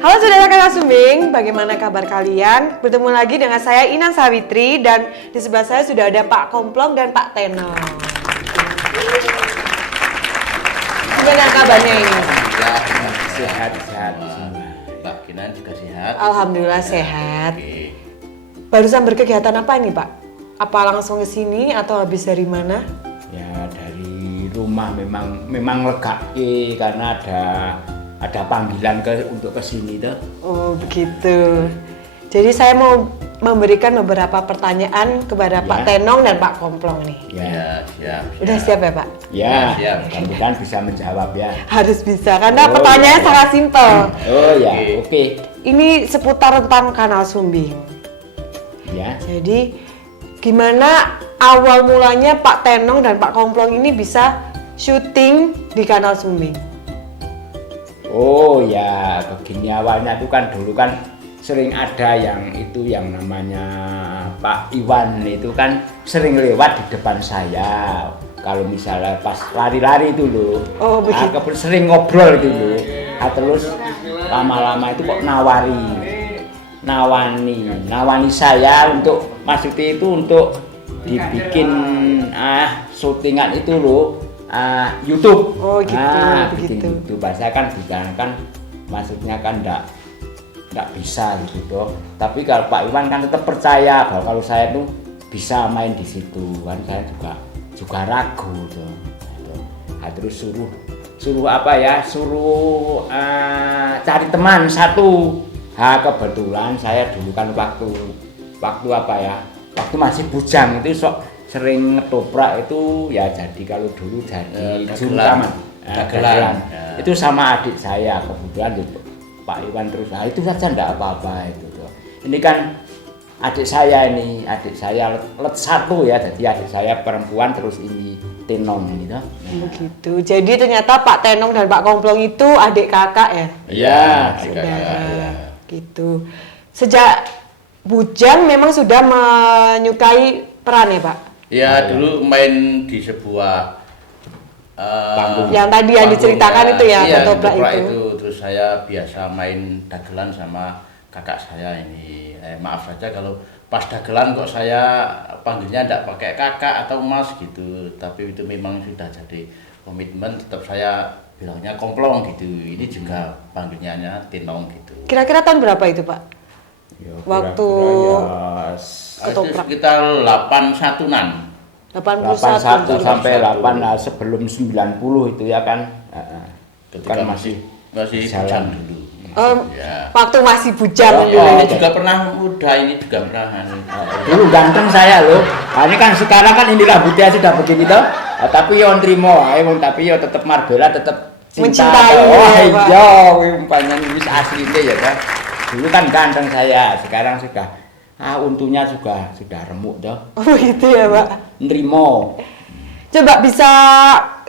Halo saudara kakak Sumbing, bagaimana kabar kalian? Bertemu lagi dengan saya Inan Sawitri dan di sebelah saya sudah ada Pak Komplong dan Pak Teno. Gimana kabarnya ini? Sehat. Mbak Kinan juga sehat? Alhamdulillah sehat. Oke. Barusan berkegiatan apa ini Pak? Apa langsung ke sini atau habis dari mana? Ya dari rumah memang lega karena ada panggilan untuk ke sini tuh. Oh begitu. Jadi saya mau memberikan beberapa pertanyaan kepada Pak Tenong dan Pak Komplong nih. Ya. Siap. Udah siap ya Pak? Ya, Siap. mudah-mudahan bisa menjawab ya. Harus bisa karena Oh, pertanyaannya iya. sangat simpel. Oh ya, Oke. oke. Ini seputar tentang Kanal Sumbing. Ya. Jadi gimana awal mulanya Pak Tenong dan Pak Komplong ini bisa syuting di Kanal Sumbing? Oh ya, begini awalnya itu kan dulu kan sering ada yang namanya Pak Iwan itu kan sering lewat di depan saya. Kalau misalnya pas lari-lari itu loh. Oh, begitu. Sering ngobrol itu loh. Terus lama-lama itu kok nawani saya untuk maksudnya itu untuk dibikin syutingan itu loh. YouTube. Oh gitu, bikin begitu. YouTube. Saya kan kan maksudnya kan enggak bisa gitu toh. Tapi kalau Pak Iwan kan tetap percaya bahwa kalau saya tuh bisa main di situ kan, saya juga ragu tuh. Terus suruh apa ya? Suruh cari teman satu. Kebetulan saya dulu kan waktu apa ya? Waktu masih bujang itu sering ngetoprak itu ya, jadi kalau dulu jadi juru taman dagelan. Itu sama adik saya kebetulan itu Pak Iwan terus itu saja enggak apa-apa itu tuh. Ini kan adik saya let satu ya, jadi adik saya perempuan terus ini Tenong gitu. Begitu. Jadi ternyata Pak Tenong dan Pak Komplong itu adik kakak ya? Iya, Saudara. Gitu. Sejak bujang memang sudah menyukai peran ya Pak? Ya dulu main di sebuah Panggung. Yang tadi yang diceritakan itu ya, iya, ketoprak ketoprak itu. Terus saya biasa main dagelan sama kakak saya ini. Maaf saja kalau pas dagelan kok saya panggilnya enggak pakai kakak atau mas gitu. Tapi itu memang sudah jadi komitmen, tetap saya bilangnya Komplong gitu. Ini juga panggilnya Tenong gitu. Kira-kira tahun berapa itu Pak? Ya, Waktu kira-kira Itu sekitar 81-an. 81 sampai 8 sebelum 90 itu ya kan. Ketika Kan masih bujang jalan. dulu. Ya. waktu masih bujang Oh, dulu Ini ya. juga pernah muda, ini juga pernah. Dulu ganteng saya loh. Ini kan sekarang kan ini rambutnya sudah begini toh. Tapi yo nrimo ae wong, tapi yo tetep Marbella tetep Mencintai, Oh ya, Pak. iya, umpamanya wis asline ya kan. Dulu kan ganteng saya, sekarang sudah untunya sudah remuk toh. Oh gitu ya Pak. Nrimo. Coba bisa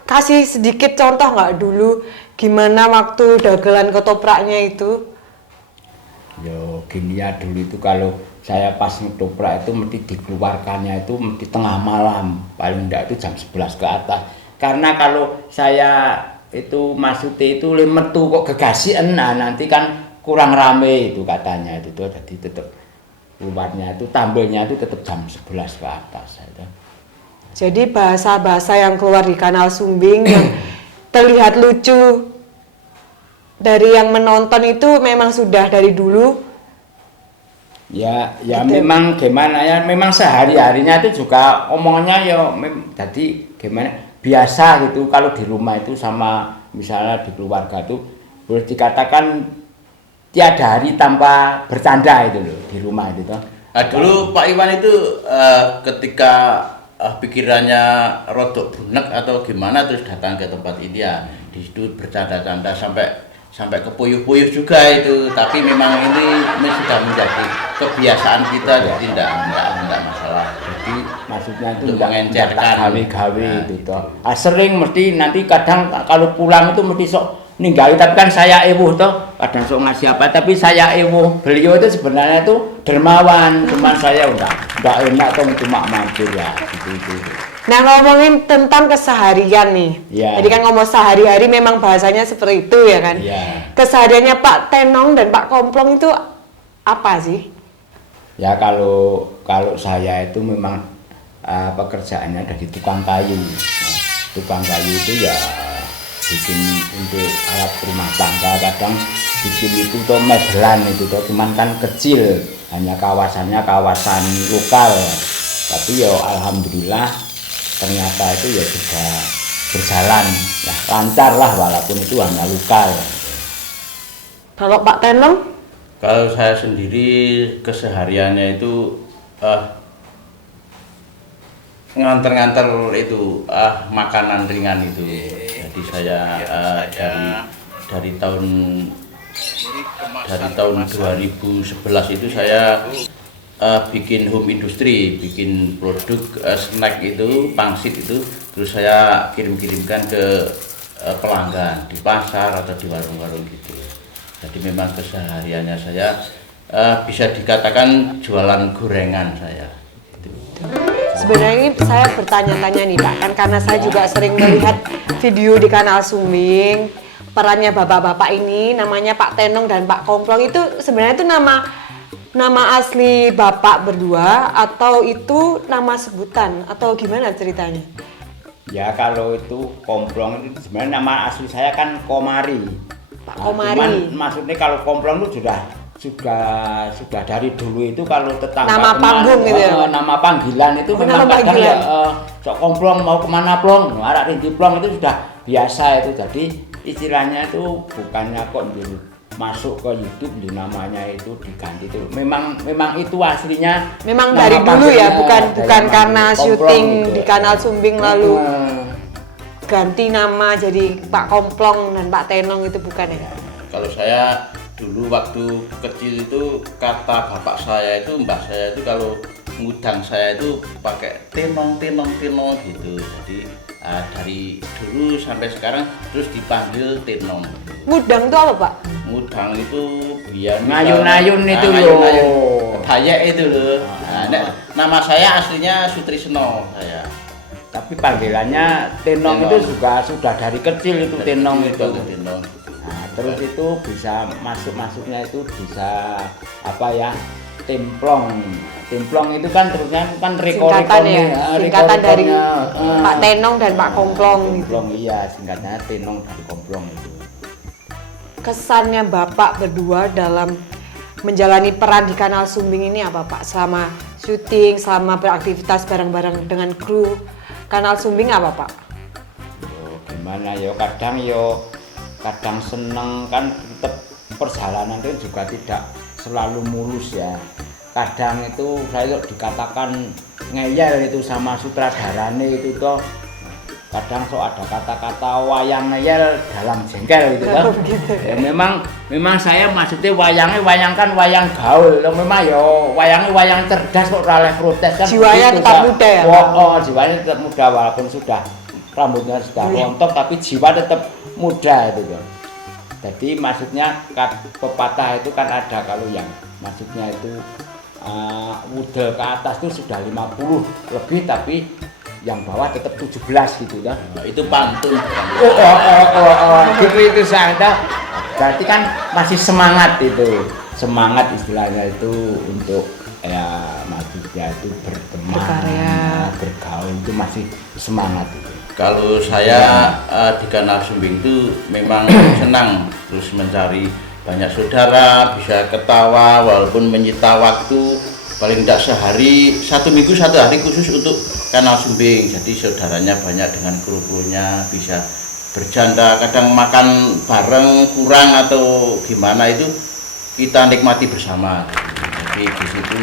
kasih sedikit contoh nggak dulu gimana waktu dagelan ketopraknya itu? Yo gini ya, dulu itu kalau saya pas ngetoprak itu mesti dikeluarkannya itu mesti tengah malam, paling enggak itu jam 11 ke atas. Karena kalau saya itu maksudnya itu metu kok gegasian, nanti kan kurang rame itu katanya itu tuh, jadi tetap keluarnya itu tampilnya itu tetap jam 11 ke atas itu. Jadi bahasa-bahasa yang keluar di Kanal Sumbing yang terlihat lucu dari yang menonton itu memang sudah dari dulu. Ya Gitu. memang gimana ya, memang sehari-harinya itu juga omongannya ya jadi gimana biasa gitu. Kalau di rumah itu sama misalnya di keluarga itu boleh dikatakan tiada hari tanpa bercanda itu loh di rumah itu toh. Nah, dulu Pak Iwan itu ketika pikirannya rodok bunek atau gimana terus datang ke tempat ini ya, di situ bercanda-canda sampai ke puyuh-puyuh juga itu, tapi memang ini sudah menjadi kebiasaan kita, jadi enggak masalah. Jadi maksudnya itu Untuk enggak mengencerkan. gawe-gawe Nah, itu toh. Sering mesti nanti kadang kalau pulang itu mesti sok ninggali, tapi kan saya ewuh toh, kadang sok ngasih apa tapi saya ewuh. Beliau itu sebenarnya itu dermawan, cuman saya udah enggak enak toh cuma mampir ya gitu. Nah, ngomongin tentang keseharian nih. Iya. Jadi kan ngomong sehari-hari memang bahasanya seperti itu ya kan. Iya. Kesehariannya Pak Tenong dan Pak Komplong itu apa sih? Ya kalau saya itu memang pekerjaannya dari tukang kayu. Nah, tukang kayu itu ya bikin untuk alat rumah tangga, kadang bikin itu tuh mebelan itu tuh, cuman kan kecil, hanya kawasannya kawasan lokal. Tapi ya alhamdulillah ternyata itu ya sudah berjalan, ya lancar lah walaupun itu hanya lokal. Kalau Pak Tenong? Kalau saya sendiri kesehariannya itu nganter-nganter itu makanan ringan itu. Jadi saya dari tahun 2011 itu saya bikin home industry, bikin produk snack itu, pangsit itu, terus saya kirim-kirimkan ke pelanggan di pasar atau di warung-warung gitu. Jadi memang kesehariannya saya bisa dikatakan jualan gorengan saya. Gitu. Sebenarnya ini saya bertanya-tanya nih Pak, kan karena saya juga sering melihat video di kanal Sumbing, perannya bapak-bapak ini namanya Pak Tenong dan Pak Komplong itu sebenarnya itu nama asli bapak berdua atau itu nama sebutan atau gimana ceritanya? Ya kalau itu Komplong itu sebenarnya nama asli saya kan Komari. Pak Komari. Cuman maksudnya kalau Komplong itu sudah dari dulu itu kalau tetangga nama panggung gitu ya? Nama panggilan itu memang nama kadang panggilan. ya sok Komplong mau kemana Plong, arah rinti Plong itu sudah biasa itu. Jadi istilahnya itu bukannya kok masuk ke YouTube di namanya itu diganti itu. Memang itu aslinya. Memang nama dari dulu ya, bukan nama karena Komplong syuting gitu. di kanal Sumbing lalu ganti nama jadi Pak Komplong dan Pak Tenong itu bukan ya? Kalau saya dulu waktu kecil itu kata bapak saya itu, mbah saya itu kalau ngudang saya itu pakai tenong gitu. Jadi dari dulu sampai sekarang terus dipanggil Tenong. Ngudang itu apa Pak? Ngudang itu biar Ngayun-ngayun itu loh. ngayun-ngayun. Dayak itu loh. Nama saya aslinya Sutrisno saya. Tapi panggilannya Tenong itu juga sudah dari kecil itu Tenong itu. Tenong. Nah, terus itu bisa masuknya itu bisa apa ya? Templong. Templong itu kan terusnya kan Singkatan ya, singkatan dari Pak Tenong dan Pak Komplong gitu. Komplong iya, singkatnya Tenong dari Komplong itu. Kesannya Bapak berdua dalam menjalani peran di kanal Sumbing ini apa Pak? Selama syuting, selama beraktivitas bareng-bareng dengan kru kanal Sumbing apa Pak? Gimana kadang seneng kan, tetap perjalanan itu juga tidak selalu mulus ya. Kadang itu saya dikatakan ngeyel itu sama sutradarane itu toh. Kadang ada kata-kata wayang ngeyel dalam jengkel gitu toh. Ya, memang saya maksudnya wayang kan wayang gaul. Memang ya wayang cerdas kok ora oleh protes kan. Jiwanya begitu, tetap muda ya. Jiwanya tetap muda walaupun sudah rambutnya sudah rontok tapi jiwa tetap muda itu toh. Jadi maksudnya pepatah itu kan ada kalau yang maksudnya itu udel ke atas itu sudah 50 lebih tapi yang bawah tetap 17 gitu ya. Itu pantun. Gitu itu saya. Berarti kan masih semangat itu. Semangat istilahnya itu untuk ya maksudnya itu berteman, berkarya, bergaul itu masih semangat itu. Kalau saya di kanal Sumbing itu memang senang terus mencari banyak saudara, bisa ketawa walaupun menyita waktu paling tidak sehari, 1 minggu 1 hari khusus untuk kanal Sumbing. Jadi saudaranya banyak dengan kru-krunya, bisa bercanda, kadang makan bareng kurang atau gimana itu kita nikmati bersama. Jadi di situ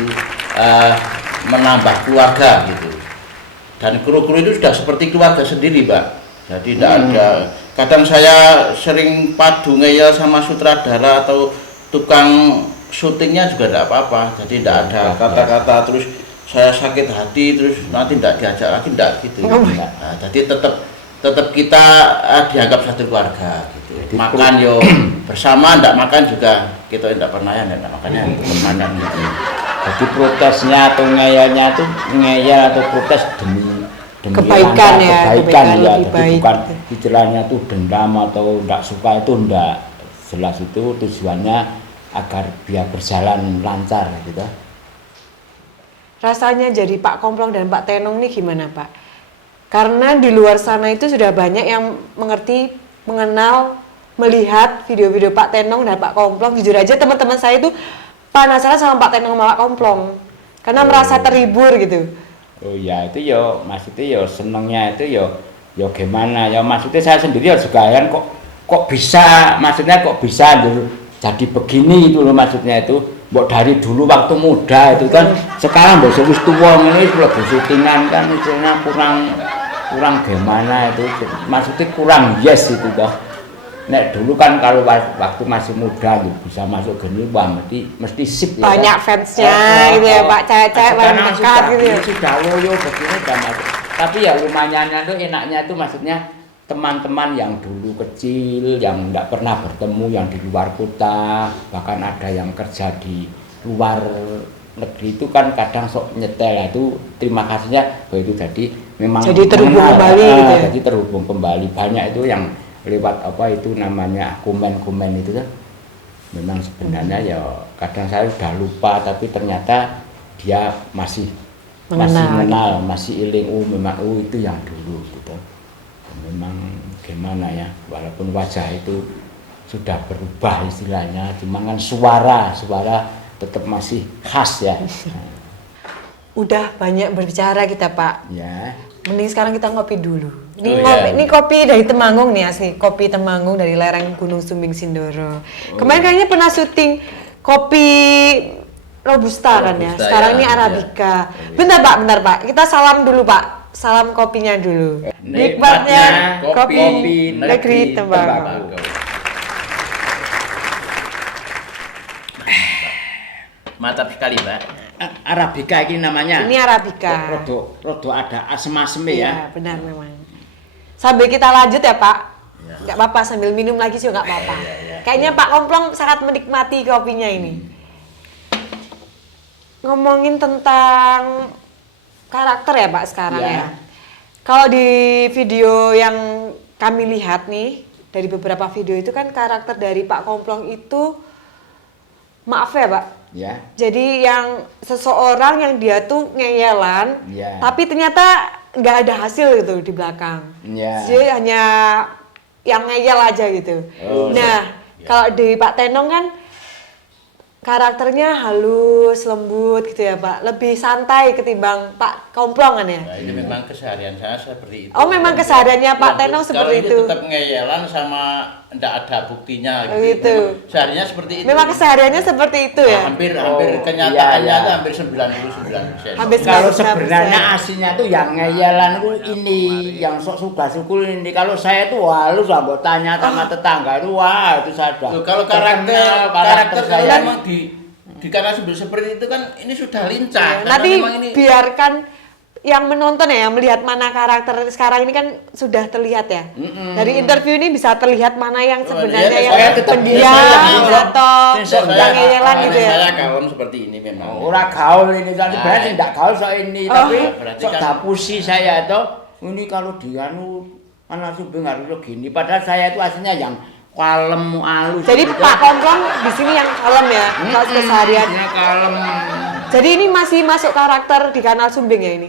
menambah keluarga gitu. Dan kru-kru itu sudah seperti keluarga sendiri, Pak. Jadi tidak ada. Kadang saya sering padu ngeyel sama sutradara atau tukang syutingnya juga tidak apa-apa. Jadi tidak ada kata-kata terus saya sakit hati terus nanti tidak diajak lagi, tidak gitu. Nah, jadi tetap kita dianggap satu keluarga gitu. Makan yo bersama, tidak makan juga kita tidak pernah ya tidak makannya temenan gitu. Jadi protesnya atau ngeyelnya itu ngeyel atau protes demi Kebaikan rangka ya, kebaikan kebaikan ya, lebih jadi baik. bukan istilahnya tuh dendam atau tidak suka itu enggak, jelas itu tujuannya agar biar berjalan lancar gitu. Rasanya jadi Pak Komplong dan Pak Tenong nih gimana Pak? Karena di luar sana itu sudah banyak yang mengerti, mengenal, melihat video-video Pak Tenong dan Pak Komplong. Jujur aja teman-teman saya itu penasaran sama Pak Tenong sama Pak Komplong. Karena merasa terhibur gitu. Oh ya itu ya maksudnya ya senengnya itu ya gimana ya, maksudnya saya sendiri ya juga kan kok bisa, maksudnya kok bisa jadi begini itu loh, maksudnya itu mbok dari dulu waktu muda itu kan, sekarang mbok wis tuwa ngene wis lebih syutingan kan istilahnya kurang gimana itu, maksudnya kurang yes itu toh. Nek dulu kan kalau waktu masih muda gitu bisa masuk gini wah mesti sip ya. Banyak kan? fansnya gitu ya Pak, cewek-cewek Sekarang paling dekat gitu ya. sudah loyo begini udah masuk. Tapi ya lumayannya tuh enaknya tuh maksudnya teman-teman yang dulu kecil yang enggak pernah bertemu yang di luar kota, bahkan ada yang kerja di luar negeri itu kan kadang sok nyetel itu terima kasihnya bahwa itu jadi memang Jadi terhubung kembali gitu ya. Jadi terhubung kembali, banyak itu yang lewat apa itu namanya komen-komen itu kan, memang sebenarnya ya kadang saya udah lupa tapi ternyata dia masih mengenal, masih iling memang itu yang dulu gitu. Memang gimana ya, walaupun wajah itu sudah berubah istilahnya, cuma kan suara tetap masih khas ya. Udah banyak berbicara kita Pak. Ya. Mending sekarang kita ngopi dulu. Ini Oh, ngopi, iya. ini kopi dari Temanggung nih asli, kopi Temanggung dari lereng Gunung Sumbing Sindoro. Kemarin kayaknya pernah syuting kopi Robusta kan ya. Robusta, Sekarang ya, ini iya. Arabica. Bentar Pak. Kita salam dulu Pak. Salam kopinya dulu. Nikmatnya kopi negeri Temanggung. Mantap sekali, Mbak. Arabica ini namanya. Ini Arabica. Rodo ada asem-asem ya. Iya, benar memang. Sambil kita lanjut ya Pak. Ya. Nggak apa-apa, sambil minum lagi juga nggak apa-apa. Iya. Kayaknya Pak Komplong sangat menikmati kopinya ini. Ngomongin tentang karakter ya Pak sekarang Ya. ya. Kalau di video yang kami lihat nih, dari beberapa video itu kan karakter dari Pak Komplong itu, maaf ya Pak, Ya. jadi yang seseorang yang dia tuh ngeyelan, Ya. tapi ternyata nggak ada hasil gitu di belakang. Ya. Jadi hanya yang ngeyel aja gitu. Oh. Nah, kalau di Pak Tenong kan karakternya halus, lembut gitu ya Pak. Lebih santai ketimbang Pak Komplong kan ya. Nah, ini memang keseharian saya seperti itu. Oh, memang kesehariannya Pak Tenong seperti kalau itu. Ini tetap ngeyelan sama enggak ada buktinya Oh, gitu. gitu. Memang sehariannya seperti itu. Memang kesehariannya seperti itu ya. Hampir Oh, kenyataannya iya, iya. itu hampir 99%. Hampir Kalau 99%. sebenarnya aslinya tuh yang ngeyelan itu ini, yang sok suka sukul ini. Kalau saya tuh halus lah, buat tanya sama tetangga itu, wah itu saya udah Loh, kalau terkenal karakter saya. kalau memang di karena seperti itu kan ini sudah lincah. Karena Nanti memang ini biarkan yang menonton ya, yang melihat mana karakter sekarang ini kan sudah terlihat ya. Dari interview ini bisa terlihat mana yang sebenarnya iya, yang saya tetap pendiam biasa. atau Saya- yang ngeyelan gitu ya. Saya kawan seperti ini memang. Ora gaul ini kan Nah, sebenarnya tidak gaul soal ini, Oh. tapi Berarti sok kan- dapusi saya itu ini kalau dianu anak subeng harus gini. Padahal saya itu aslinya yang kalem halus. Jadi gitu. Pak Komplong di sini yang kalem ya, kalau keseharian. Dia kalem. Jadi ini masih masuk karakter di kanal Sumbing ya ini.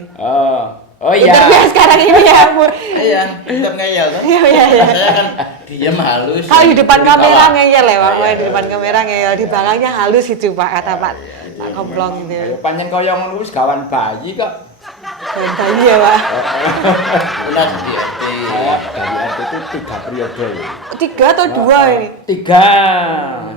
Oh iya. Interview sekarang ini ya, Bu. Iya, tetap ngeyel kan. Iya, iya. Saya kan diam halus. Kalau di depan Ketawa. kamera ngeyel ya, Pak. Iya, Di depan kamera ngeyel, di belakangnya halus itu Pak, kata Pak Komplong gitu. Ya panjen kaya ngono wis gawan bayi kok. Bayi ya Pak. Udah di RT. Saya dari RT itu 3 periode. 3 atau 2 ini? 3.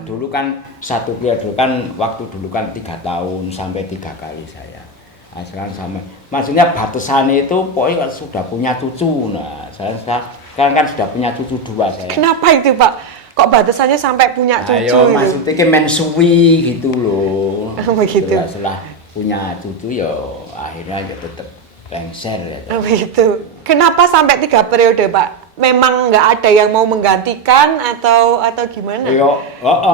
Dulu kan satu periode kan waktu dulu kan 3 tahun sampai 3 kali saya. Nah, sekarang sama. Maksudnya batasannya itu pokoknya sudah punya cucu. Nah, saya sekarang kan sudah punya cucu 2 saya. Kenapa itu Pak? Kok batasannya sampai punya cucu Ayo gitu? maksudnya ke mensui gitu loh. Oh, begitu. Setelah punya cucu ya akhirnya ya tetap lengser ya. Oh begitu. Kenapa sampai 3 periode Pak? Memang nggak ada yang mau menggantikan atau gimana? Yo,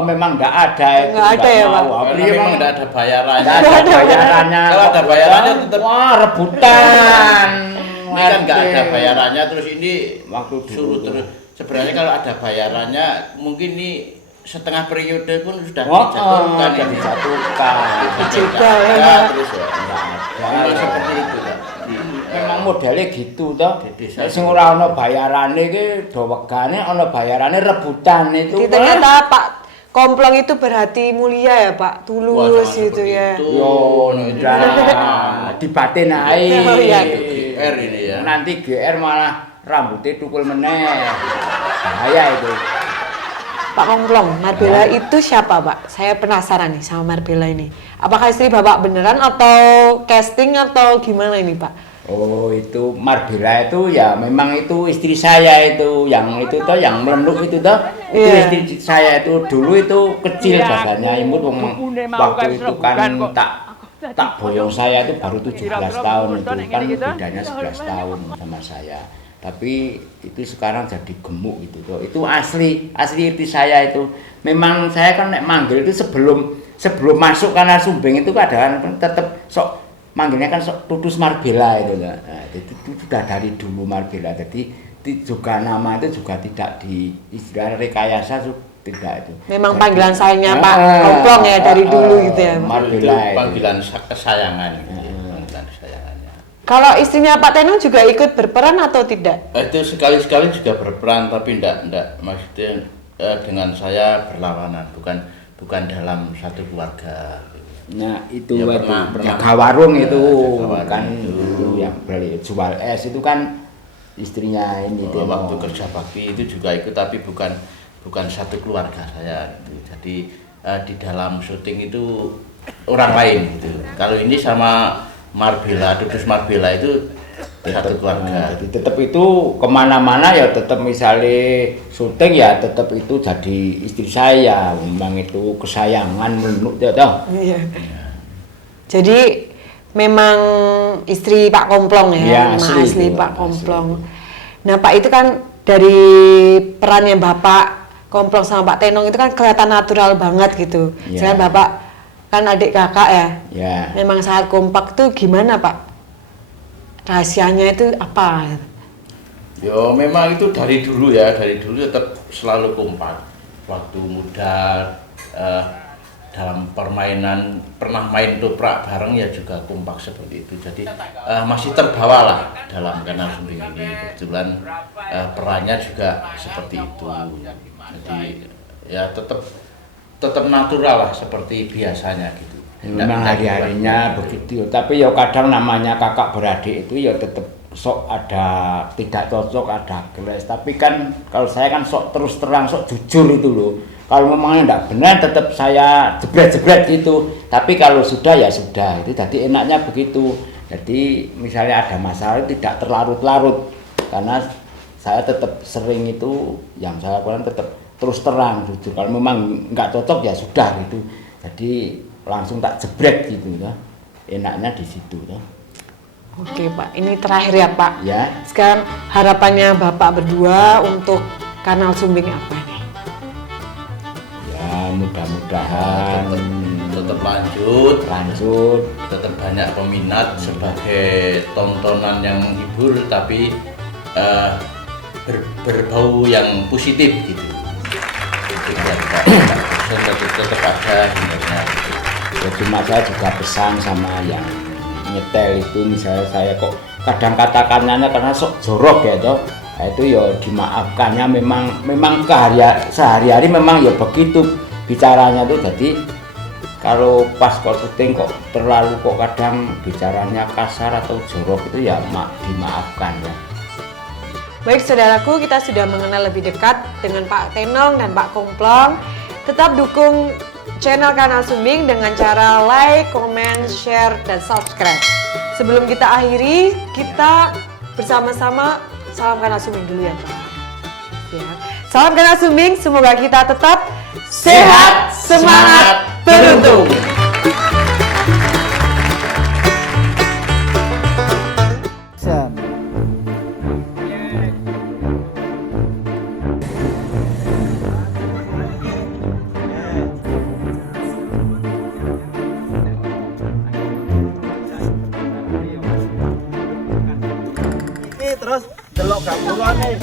memang enggak ada itu. Nggak ada ya, Pak? Karena memang enggak ada bayarannya. Enggak ada bayarannya. Kalau ada bayarannya tetap wah rebutan. Ini kan nggak ada bayarannya, terus ini Waktu suruh dulu. terus. Sebenarnya kalau ada bayarannya mungkin ini setengah periode pun sudah Dijatuhkan, dijatuhkan. dijatuhkan. Juga ya, Ya, Pak. terus ya. Nggak Memang ada. seperti itu Pak. Memang modelnya gitu toh. Di desa Nek sing ora ana bayarane iki do wegane ana bayarane rebutan itu. Jadi ternyata Pak Komplong itu berhati mulia ya Pak, Wah, tulus jangan gitu seperti ya. itu. Yo, Itu enggak dibatin ae. Oh, iya. GR ini ya. Nanti GR malah rambutnya tukul meneh. Bahaya itu. Pak Komplong, Marbella itu siapa Pak? Saya penasaran nih sama Marbella ini. Apakah istri Bapak beneran atau casting atau gimana ini Pak? Oh, itu Marbella itu ya memang itu istri saya itu yang itu toh yang melenduk itu toh. Itu Iya. istri saya itu dulu itu kecil badannya imut waktu itu kan tak boyong saya itu baru 17 tahun itu kan bedanya 11 tahun sama saya. Tapi itu sekarang jadi gemuk gitu toh. Itu asli istri saya itu. Memang saya kan nek manggil itu sebelum masuk karena Sumbing itu kadang tetap sok manggilnya kan Tutus Marbella itu nah, itu sudah dari dulu Marbella. Jadi juga nama itu juga tidak di istilah rekayasa tidak itu. Memang panggilan sayangnya Pak Komplong ya dari dulu gitu ya Pak. Marbella Itu itu. panggilan kesayangan itu. Panggilan kesayangannya. Kalau istrinya Pak Tenong juga ikut berperan atau tidak? Itu sekali-sekali juga berperan tapi enggak maksudnya dengan saya berlawanan, bukan dalam satu keluarga. Nah itu Ya, itu pernah. jaga warung Ya, itu jaga warung kan itu. yang beli jual es itu kan istrinya ini Waktu Tenong. kerja bakti itu juga ikut tapi bukan satu keluarga saya gitu. Jadi di dalam syuting itu orang lain gitu. Kalau ini sama Marbella, Tutus Marbella itu satu keluarga. Jadi tetap itu kemana-mana ya tetap misalnya syuting ya tetap itu jadi istri saya. Memang itu kesayangan menurut ya toh. Iya. Jadi memang istri Pak Komplong ya, Iya, memang asli asli itu, Pak asli. Komplong. Nah Pak itu kan dari perannya Bapak Komplong sama Pak Tenong itu kan kelihatan natural banget gitu. Iya. Sedangkan Bapak kan adik kakak ya, Ya. memang sangat kompak tuh gimana Pak? Rahasianya itu apa? Ya memang itu dari dulu tetap selalu kompak. Waktu muda dalam permainan pernah main toprak bareng ya juga kompak seperti itu. Jadi masih terbawa lah dalam Kanal Sumbing ini. Kebetulan perannya juga seperti itu. Jadi ya tetap natural lah seperti biasanya gitu. Memang hari-harinya begitu. Tapi ya kadang namanya kakak beradik itu ya tetap sok ada tidak cocok, ada geles. Tapi kan kalau saya kan sok terus terang, sok jujur itu loh. Kalau memangnya tidak benar tetap saya jebret-jebret gitu. Tapi kalau sudah ya sudah. Itu jadi enaknya begitu. Jadi misalnya ada masalah tidak terlarut-larut. Karena saya tetap sering itu yang saya lakukan tetap terus terang jujur. Kalau memang nggak cocok ya sudah gitu. Jadi langsung tak jebret gitu ya. Enaknya di situ ya. Oke Pak, ini terakhir ya Pak. Ya. Sekarang harapannya Bapak berdua untuk Kanal Sumbing apa nih? Ya mudah-mudahan Tetap lanjut. tetap banyak peminat sebagai tontonan yang menghibur tapi berbau yang positif gitu. Itu tetap ada hindarnya. Ya cuma saya juga pesan sama yang nyetel itu misalnya saya kok kadang katakannya karena sok jorok ya toh. Nah, itu ya dimaafkannya memang sehari-hari memang ya begitu bicaranya tuh. Jadi kalau pas kok syuting kok terlalu kok kadang bicaranya kasar atau jorok itu ya dimaafkan ya. Baik saudaraku, kita sudah mengenal lebih dekat dengan Pak Tenong dan Pak Komplong. Tetap dukung channel Kanal Sumbing dengan cara like, comment, share, dan subscribe. Sebelum kita akhiri, kita bersama-sama salam Kanal Sumbing dulu ya Pak. Ya. Salam Kanal Sumbing, semoga kita tetap sehat, semangat, beruntung. Buruan nih.